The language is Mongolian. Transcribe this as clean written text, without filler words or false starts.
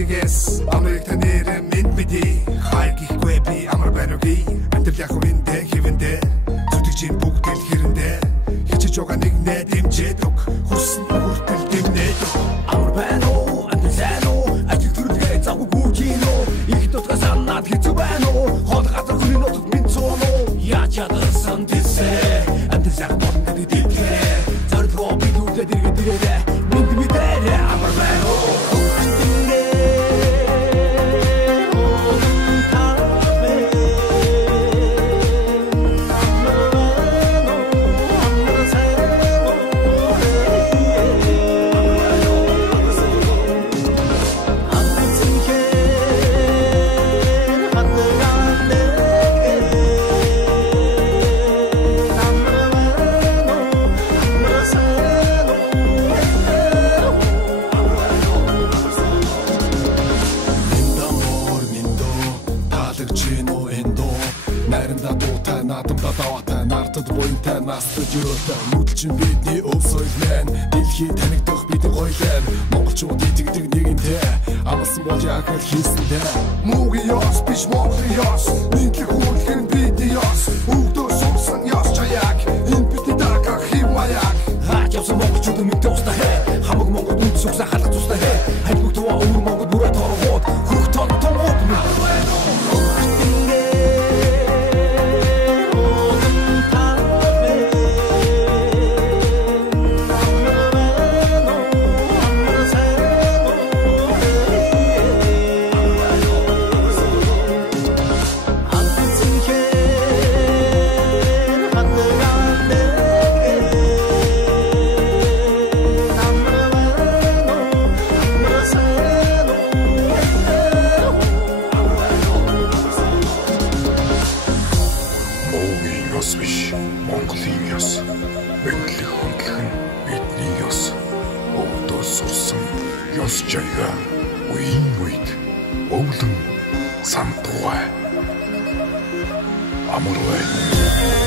чигээс амрыг танэр минь биди хайгихгүй би амар байна үгүй амтэр яг үндэ хивэндэ зүтгэж бүгд л хэрэндэ хичээж байгаа нэг нэ дэмжээд өг хүссэн хүртэл дэмнээд амар байна уу амтэр сайн уу ажил төрөлгээ завгүй гүжинөө их дотгоо санаад хэцүү байна уу хол газар хүний нотод минь цоно яаж ядсан тисээ амтэр яг бодсон дийгээ зардлоо би дүлээ дэргээ минь мэдээ амар байна уу Надамда даваатай нартад буянтай настад юутай нүдчин бидний өв соёлын дэлхий танигдах бидний гоёлын монголчууд итгэдэг нэгэнтэй амлсан бол яг л хийсэндээ муугийн ёс биш монголын ёс нийтлэг хөрлөгийн бидний ёс өвдөө сумсан ёс чаяг энэ бидний дарга хэв маяг хаач явсан монголчууд мэдээ устаа хэ хамаг монгол үнд сүгсэн халах тустай хэ хальбог тува өвөр монгол бүрээ торгоод хөх тон томод Монголын ёс, мэдлэг хөндлөх нь бидний ёс, өвдөө сурсан ёс жаяга үеийн үед өвлөн сандугай амар байна.